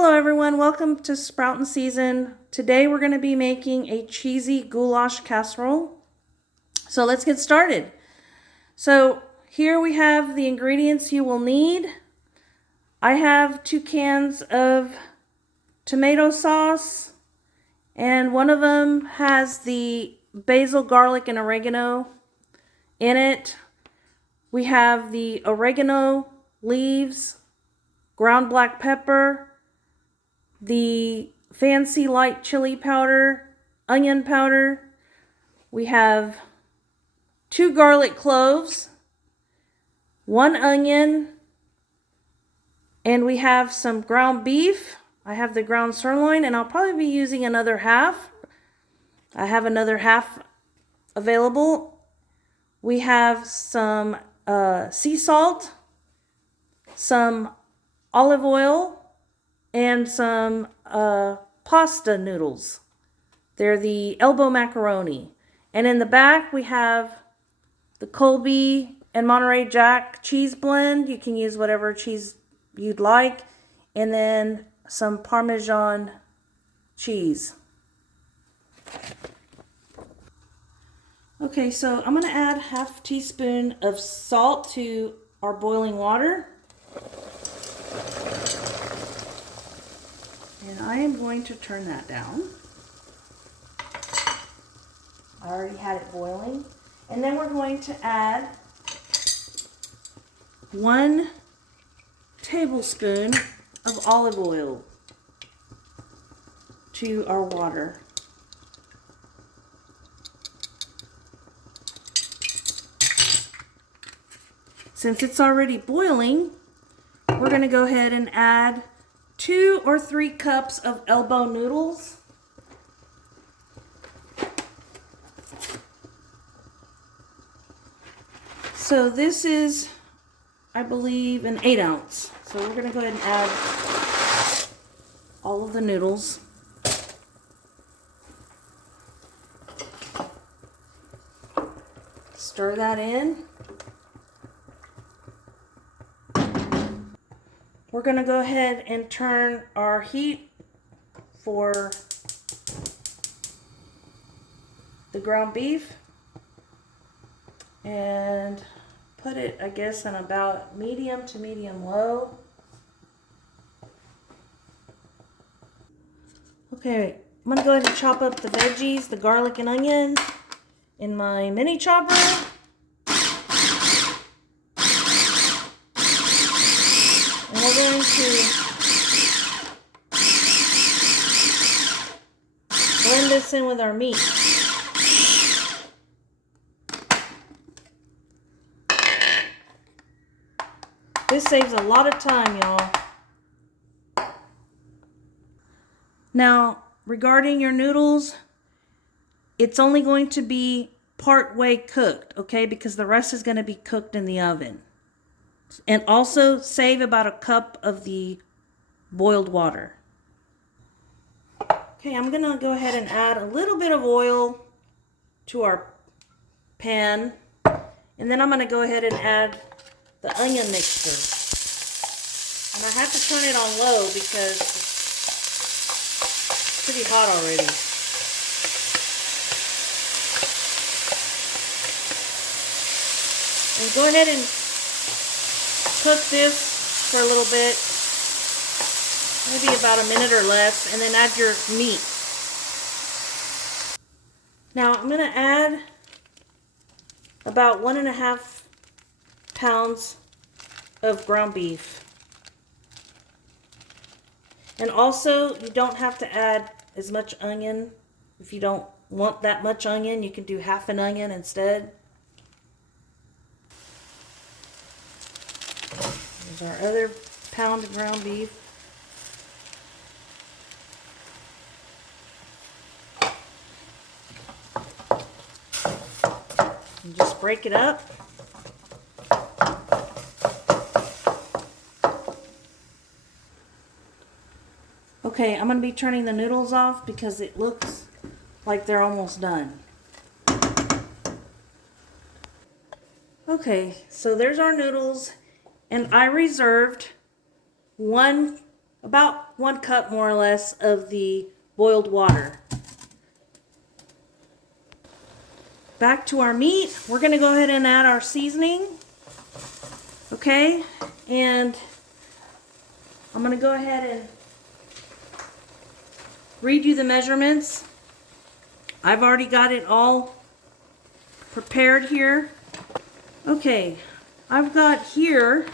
Hello everyone, welcome to Sproutin' Season. Today we're going to be making a cheesy goulash casserole. So let's get started. So here we have the ingredients you will need. I have 2 cans of tomato sauce, and one of them has the basil, garlic, and oregano in it. We have the oregano leaves, ground black pepper, the fancy light chili powder, onion powder. We have 2 garlic cloves, 1 onion, and we have some ground beef. I have the ground sirloin, and I'll probably be using another half. I have another half available. We have some sea salt, some olive oil, and some pasta noodles. They're the elbow macaroni. And in the back we have the Colby and Monterey Jack cheese blend. You can use whatever cheese you'd like. And then some Parmesan cheese. Okay, so I'm going to add half teaspoon of salt to our boiling water. And I am going to turn that down. I already had it boiling. And then we're going to add 1 tablespoon of olive oil to our water. Since it's already boiling, we're going to go ahead and add 2 or 3 cups of elbow noodles. So this is, I believe, an 8 ounce. So we're going to go ahead and add all of the noodles. Stir that in. We're going to go ahead and turn our heat for the ground beef and put it, I guess, on about medium to medium low. Okay, I'm going to go ahead and chop up the veggies, the garlic and onion, in my mini chopper. And we're going to blend this in with our meat. This saves a lot of time, y'all. Now, regarding your noodles, it's only going to be part way cooked, okay? Because the rest is going to be cooked in the oven. And also save about 1 cup of the boiled water. Okay, I'm going to go ahead and add a little bit of oil to our pan. And then I'm going to go ahead and add the onion mixture. And I have to turn it on low because it's pretty hot already. And go ahead and cook this for a little bit, maybe about a minute or less, and then add your meat. Now I'm going to add about 1.5 pounds of ground beef. And also, you don't have to add as much onion. If you don't want that much onion, you can do half an onion instead. There's our other pound of ground beef. And just break it up. Okay, I'm going to be turning the noodles off because it looks like they're almost done. Okay, so there's our noodles, and I reserved 1 about 1 cup more or less of the boiled water. Back to our meat, we're going to go ahead and add our seasoning. Okay, and I'm going to go ahead and read you the measurements. I've already got it all prepared here. Okay, I've got here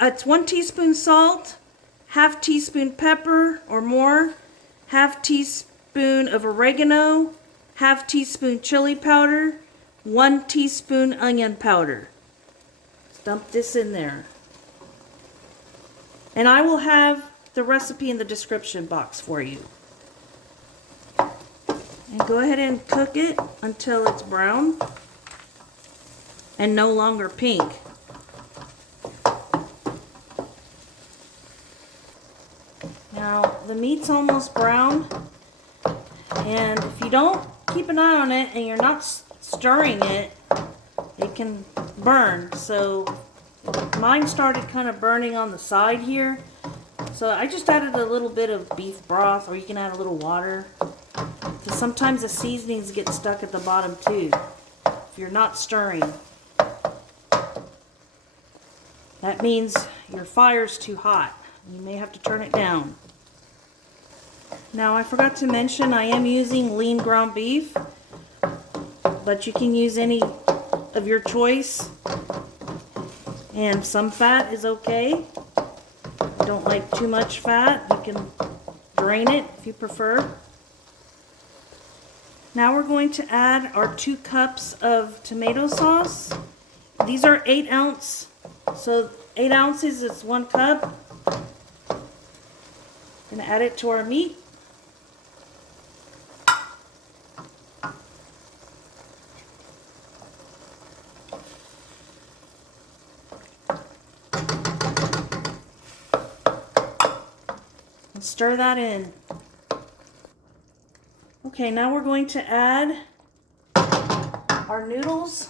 it's 1 teaspoon salt, ½ teaspoon pepper or more, ½ teaspoon of oregano, ½ teaspoon chili powder, 1 teaspoon onion powder. Dump this in there. And I will have the recipe in the description box for you. And go ahead and cook it until it's brown and no longer pink. Now the meat's almost brown, and if you don't keep an eye on it and you're not stirring it, it can burn. So mine started kind of burning on the side here, so I just added a little bit of beef broth, or you can add a little water, because sometimes the seasonings get stuck at the bottom too if you're not stirring. That means your fire's too hot. You may have to turn it down. Now I forgot to mention I am using lean ground beef, but you can use any of your choice, and some fat is okay. If you don't like too much fat, you can drain it if you prefer. Now we're going to add our 2 cups of tomato sauce. These are 8 ounce, so 8 ounces is 1 cup. Gonna add it to our meat. And stir that in. Okay, now we're going to add our noodles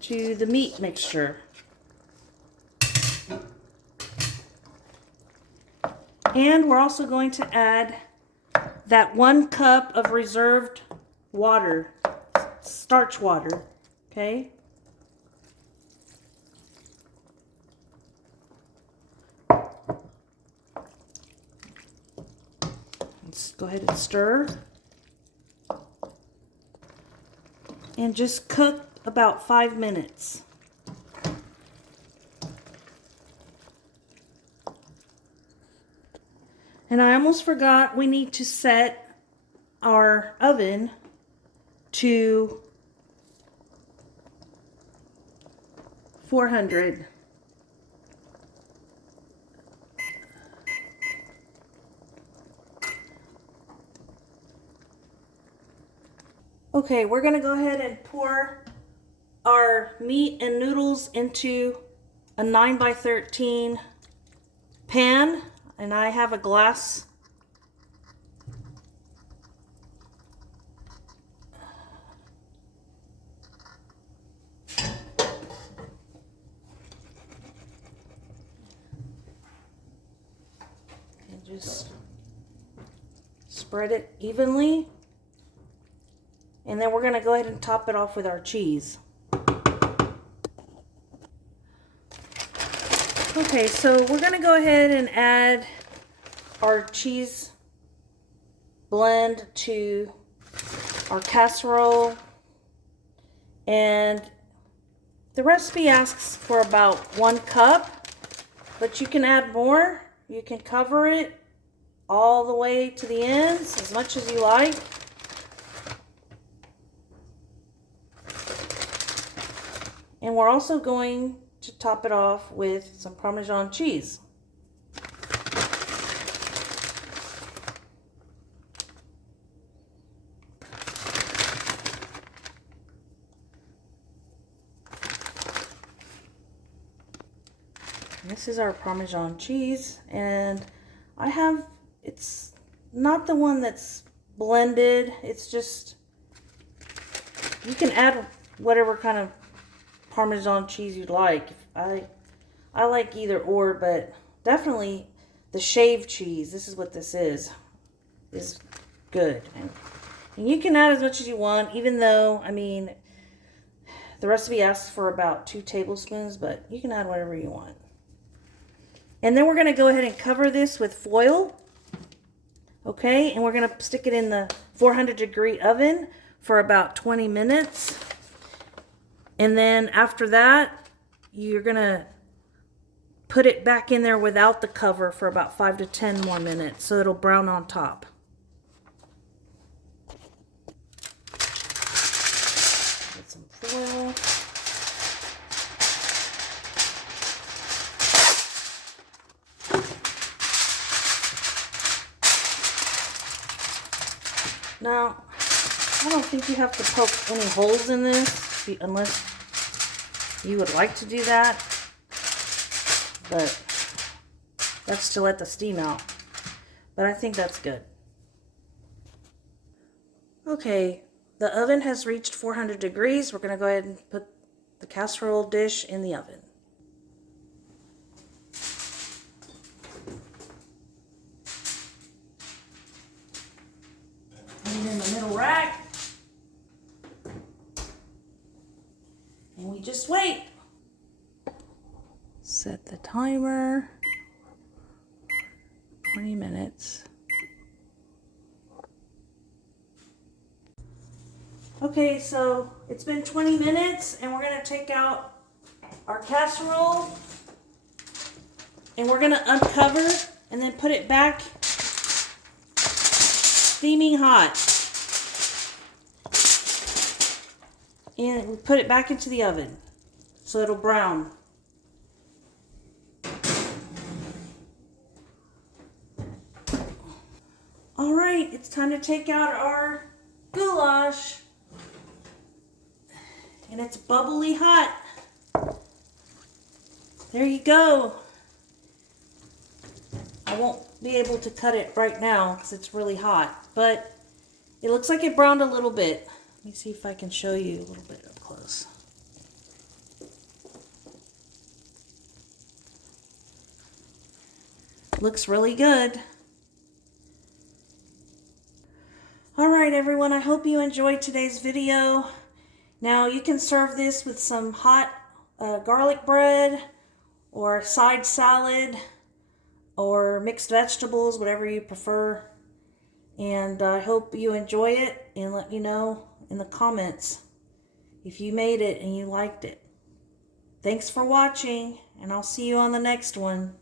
to the meat mixture. And we're also going to add that 1 cup of reserved water, starch water, okay? Let's go ahead and stir. And just cook about 5 minutes. And I almost forgot, we need to set our oven to 400. Okay, we're going to go ahead and pour our meat and noodles into a 9x13 pan. And I have a glass. And just spread it evenly. And then we're going to go ahead and top it off with our cheese. Okay, so we're going to go ahead and add our cheese blend to our casserole. And the recipe asks for about 1 cup, but you can add more. You can cover it all the way to the ends, as much as you like. And we're also going to top it off with some Parmesan cheese. This is our Parmesan cheese, and it's not the one that's blended, it's just, you can add whatever kind of Parmesan cheese you'd like. I like either or, but definitely the shaved cheese, this is what this is good. And you can add as much as you want, even though, I mean, the recipe asks for about 2 tablespoons, but you can add whatever you want. And then we're going to go ahead and cover this with foil. Okay, and we're going to stick it in the 400-degree oven for about 20 minutes. And then after that, you're going to put it back in there without the cover for about 5 to 10 more minutes so it'll brown on top. Get some foil. Now, I don't think you have to poke any holes in this unless you would like to do that. But that's to let the steam out. But I think that's good. Okay, the oven has reached 400 degrees. We're going to go ahead and put the casserole dish in the oven. And in the middle rack. And we just wait. Set the timer. 20 minutes. Okay, so it's been 20 minutes and we're going to take out our casserole and we're going to uncover and then put it back steaming hot. And we put it back into the oven so it'll brown. All right, it's time to take out our goulash. And it's bubbly hot. There you go. I won't be able to cut it right now because it's really hot, but it looks like it browned a little bit. Let me see if I can show you a little bit up close. Looks really good. All right, everyone, I hope you enjoyed today's video. Now you can serve this with some hot garlic bread or side salad or mixed vegetables, whatever you prefer. And I hope you enjoy it and let me know in the comments if you made it and you liked it. Thanks for watching, and I'll see you on the next one.